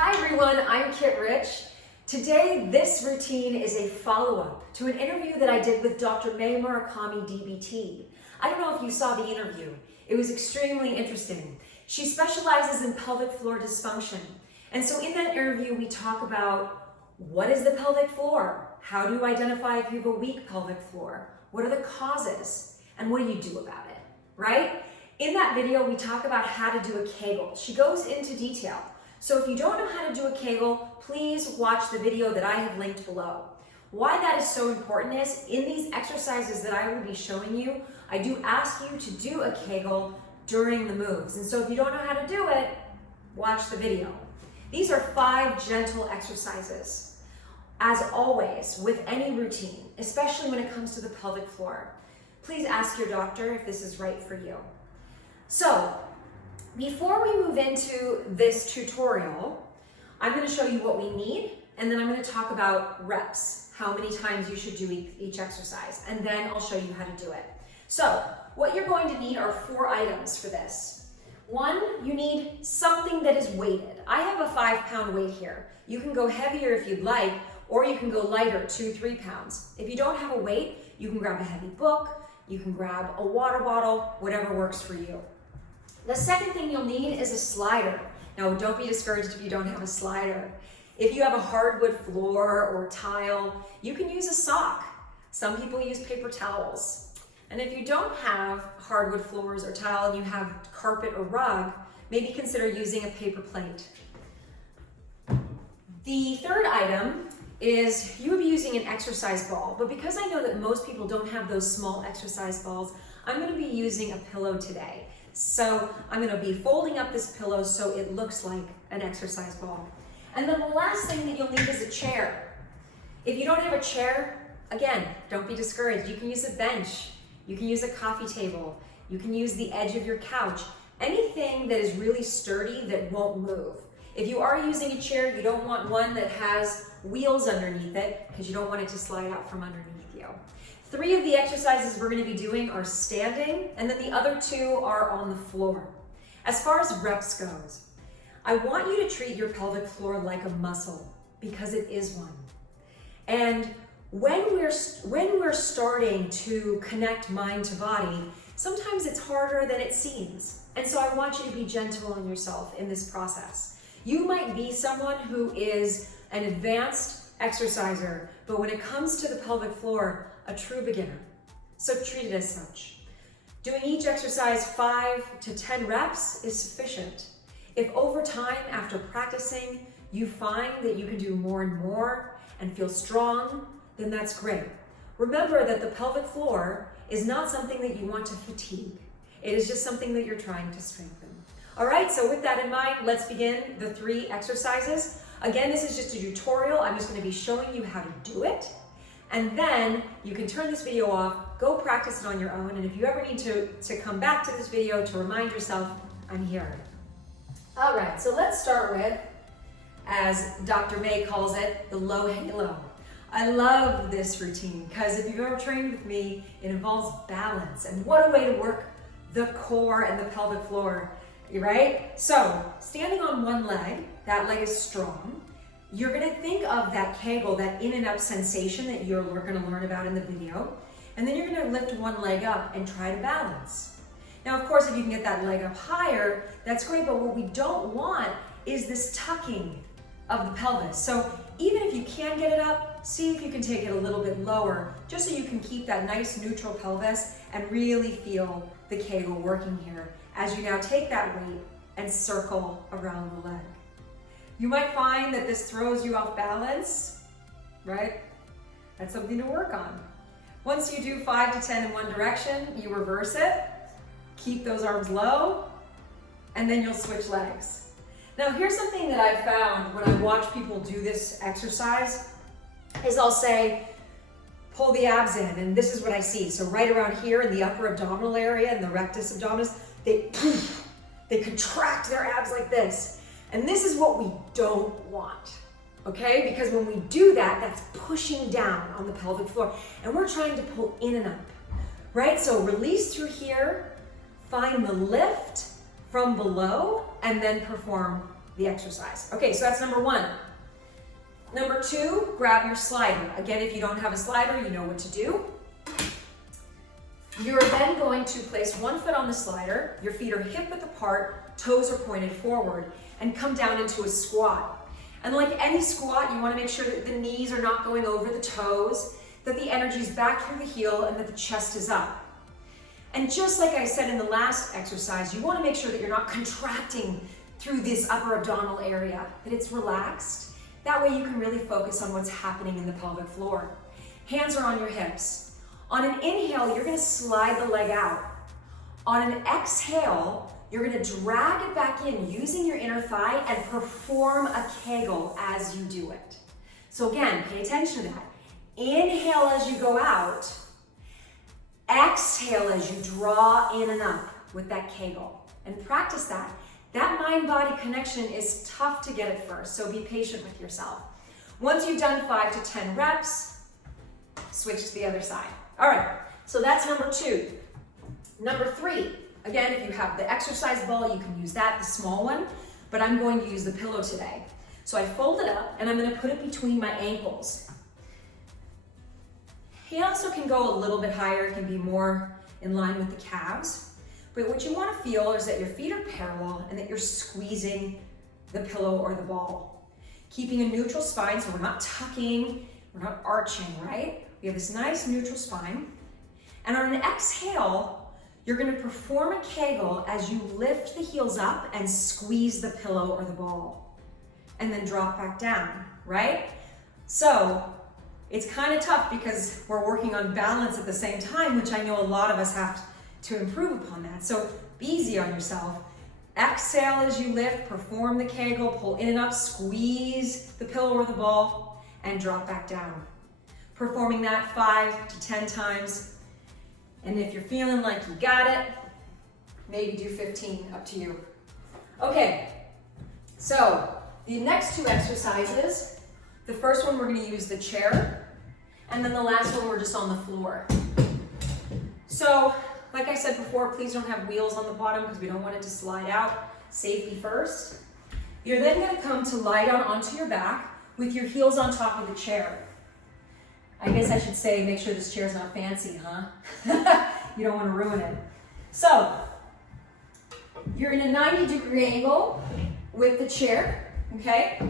Hi everyone, I'm Kit Rich. Today, this routine is a follow-up to an interview that I did with Dr. Mae Murakami, DBT. I don't know if you saw the interview. It was extremely interesting. She specializes in pelvic floor dysfunction. And so in that interview, we talk about what is the pelvic floor? How do you identify if you have a weak pelvic floor? What are the causes? And what do you do about it, right? In that video, we talk about how to do a KICHGO. She goes into detail. So if you don't know how to do a KICHGO, please watch the video that I have linked below. Why that is so important is, in these exercises that I will be showing you, I do ask you to do a KICHGO during the moves. And so if you don't know how to do it, watch the video. These are 5 gentle exercises. As always, with any routine, especially when it comes to the pelvic floor, please ask your doctor if this is right for you. So, before we move into this tutorial, I'm going to show you what we need, and then I'm going to talk about reps, how many times you should do each exercise, and then I'll show you how to do it. So, what you're going to need are 4 items for this. 1, you need something that is weighted. I have a 5-pound weight here. You can go heavier if you'd like, or you can go lighter, 2-3 pounds. If you don't have a weight, you can grab a heavy book, you can grab a water bottle, whatever works for you. The second thing you'll need is a slider. Now, don't be discouraged if you don't have a slider. If you have a hardwood floor or tile, you can use a sock. Some people use paper towels. And if you don't have hardwood floors or tile and you have carpet or rug, maybe consider using a paper plate. The third item is you would be using an exercise ball, but because I know that most people don't have those small exercise balls, I'm going to be using a pillow today. So I'm going to be folding up this pillow so it looks like an exercise ball. And then the last thing that you'll need is a chair. If you don't have a chair, again, don't be discouraged. You can use a bench, you can use a coffee table, you can use the edge of your couch, anything that is really sturdy that won't move. If you are using a chair, you don't want one that has wheels underneath it because you don't want it to slide out from underneath you. 3 of the exercises we're going to be doing are standing, and then the other 2 are on the floor. As far as reps goes, I want you to treat your pelvic floor like a muscle, because it is one. And when we're starting to connect mind to body, sometimes it's harder than it seems. And so I want you to be gentle on yourself in this process. You might be someone who is an advanced exerciser, but when it comes to the pelvic floor, a true beginner. So treat it as such. Doing each exercise 5 to 10 reps is sufficient. If over time, after practicing, you find that you can do more and more and feel strong, then that's great. Remember that the pelvic floor is not something that you want to fatigue. It is just something that you're trying to strengthen. All right, so with that in mind, let's begin the 3 exercises. Again, this is just a tutorial. I'm just going to be showing you how to do it. And then you can turn this video off, go practice it on your own, and if you ever need to come back to this video to remind yourself, I'm here. All right, so let's start with, as Dr. Mae calls it, the low halo. I love this routine because if you've ever trained with me, it involves balance, and what a way to work the core and the pelvic floor, right? So, standing on one leg, that leg is strong. You're going to think of that KICHGO, that in and up sensation that you're going to learn about in the video, and then you're going to lift one leg up and try to balance. Now, of course, if you can get that leg up higher, that's great, but what we don't want is this tucking of the pelvis. So even if you can get it up, see if you can take it a little bit lower, just so you can keep that nice neutral pelvis and really feel the KICHGO working here as you now take that weight and circle around the leg. You might find that this throws you off balance, right? That's something to work on. Once you do 5 to 10 in one direction, you reverse it, keep those arms low, and then you'll switch legs. Now, here's something that I've found when I watch people do this exercise, is I'll say, pull the abs in, and this is what I see. So right around here in the upper abdominal area, in the rectus abdominis, they contract their abs like this. And this is what we don't want, okay? Because when we do that, that's pushing down on the pelvic floor, and we're trying to pull in and up, right? So release through here, find the lift from below, and then perform the exercise. Okay, so that's number one. Number two, grab your slider. Again, if you don't have a slider, you know what to do. You're then going to place one foot on the slider, your feet are hip width apart, toes are pointed forward, and come down into a squat. And like any squat, you want to make sure that the knees are not going over the toes, that the energy is back through the heel, and that the chest is up. And just like I said in the last exercise, you want to make sure that you're not contracting through this upper abdominal area, that it's relaxed. That way you can really focus on what's happening in the pelvic floor. Hands are on your hips. On an inhale, you're going to slide the leg out. On an exhale, you're going to drag it back in using your inner thigh and perform a Kegel as you do it. So again, pay attention to that. Inhale as you go out. Exhale as you draw in and up with that Kegel. And practice that. That mind-body connection is tough to get at first, so be patient with yourself. Once you've done 5 to 10 reps, switch to the other side. All right, so that's number two. Number three, again, if you have the exercise ball, you can use that, the small one, but I'm going to use the pillow today. So I fold it up and I'm going to put it between my ankles. He also can go a little bit higher, it can be more in line with the calves. But what you want to feel is that your feet are parallel and that you're squeezing the pillow or the ball. Keeping a neutral spine, so we're not tucking, we're not arching, right? We have this nice neutral spine. And on an exhale, you're going to perform a Kegel as you lift the heels up and squeeze the pillow or the ball. And then drop back down, right? So it's kind of tough because we're working on balance at the same time, which I know a lot of us have to improve upon that. So be easy on yourself. Exhale as you lift, perform the Kegel, pull in and up, squeeze the pillow or the ball, and drop back down. Performing that 5 to 10 times. And if you're feeling like you got it, maybe do 15, up to you. Okay, so the next two exercises, the first one we're going to use the chair, and then the last one we're just on the floor. So, like I said before, please don't have wheels on the bottom because we don't want it to slide out. Safety first. You're then going to come to lie down onto your back with your heels on top of the chair. I guess I should say make sure this chair's not fancy, huh? You don't want to ruin it. So, you're in a 90-degree angle with the chair, okay?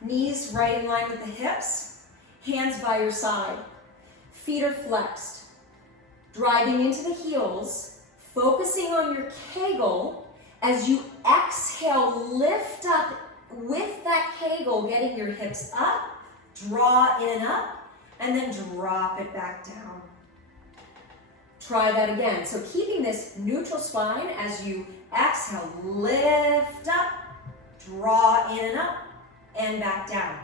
Knees right in line with the hips, hands by your side. Feet are flexed. Driving into the heels, focusing on your Kegel. As you exhale, lift up with that Kegel, getting your hips up, draw in and up, and then drop it back down. Try that again. So keeping this neutral spine as you exhale, lift up, draw in and up, and back down.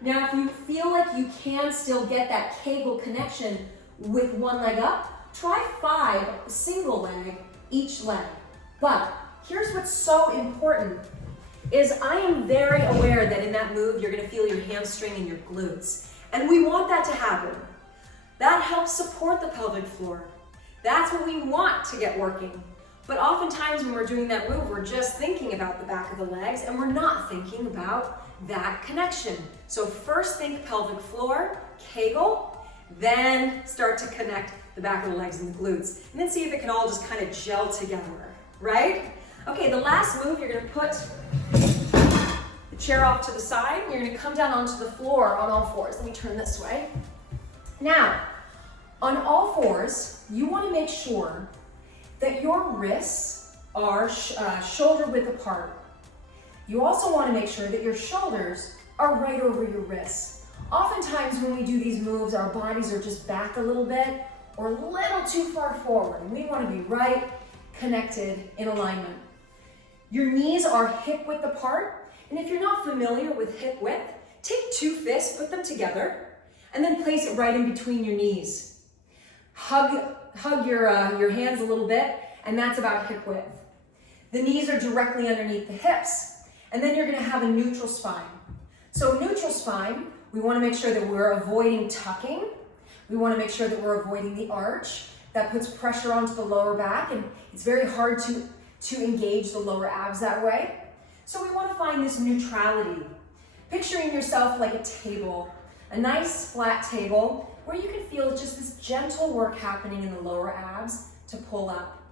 Now, if you feel like you can still get that Kegel connection with one leg up, try 5 single leg each leg. But here's what's so important is I am very aware that in that move, you're gonna feel your hamstring and your glutes. And we want that to happen. That helps support the pelvic floor. That's what we want to get working. But oftentimes when we're doing that move, we're just thinking about the back of the legs and we're not thinking about that connection. So first think pelvic floor, Kegel, then start to connect the back of the legs and the glutes. And then see if it can all just kind of gel together, right? Okay, the last move, you're gonna put the chair off to the side. You're gonna come down onto the floor on all fours. Let me turn this way. Now, on all fours, you wanna make sure that your wrists are shoulder width apart. You also wanna make sure that your shoulders are right over your wrists. Oftentimes when we do these moves, our bodies are just back a little bit or a little too far forward. And we wanna be right, connected, in alignment. Your knees are hip width apart. And if you're not familiar with hip width, take 2 fists, put them together, and then place it right in between your knees. Hug your hands a little bit, and that's about hip width. The knees are directly underneath the hips, and then you're gonna have a neutral spine. So neutral spine, we wanna make sure that we're avoiding tucking. We wanna make sure that we're avoiding the arch. That puts pressure onto the lower back, and it's very hard to engage the lower abs that way. So we want to find this neutrality. Picturing yourself like a table, a nice flat table where you can feel just this gentle work happening in the lower abs to pull up.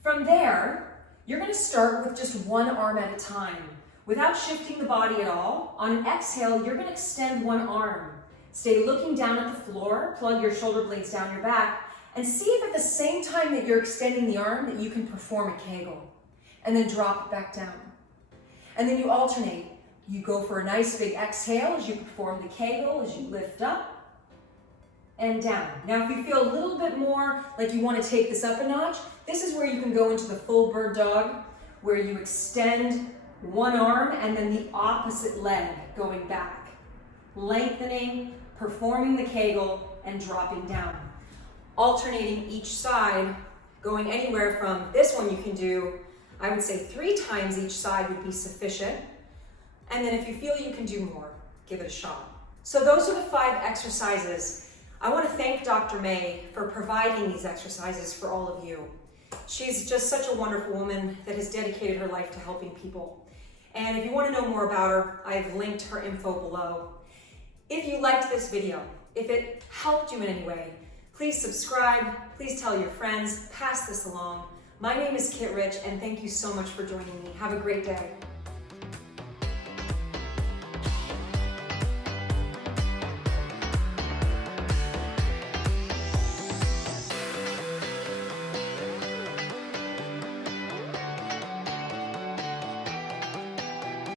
From there, you're going to start with just one arm at a time. Without shifting the body at all, on an exhale, you're going to extend one arm. Stay looking down at the floor, plug your shoulder blades down your back, and see if at the same time that you're extending the arm that you can perform a KICHGO. And then drop it back down. And then you alternate. You go for a nice big exhale as you perform the KICHGO, as you lift up and down. Now, if you feel a little bit more like you want to take this up a notch, this is where you can go into the full bird dog, where you extend one arm and then the opposite leg going back. Lengthening, performing the KICHGO, and dropping down. Alternating each side, going anywhere from this one you can do, I would say 3 times each side would be sufficient. And then if you feel you can do more, give it a shot. So those are the 5 exercises. I want to thank Dr. Mae for providing these exercises for all of you. She's just such a wonderful woman that has dedicated her life to helping people. And if you want to know more about her, I've linked her info below. If you liked this video, if it helped you in any way, please subscribe, please tell your friends, pass this along. My name is Kit Rich, and thank you so much for joining me. Have a great day.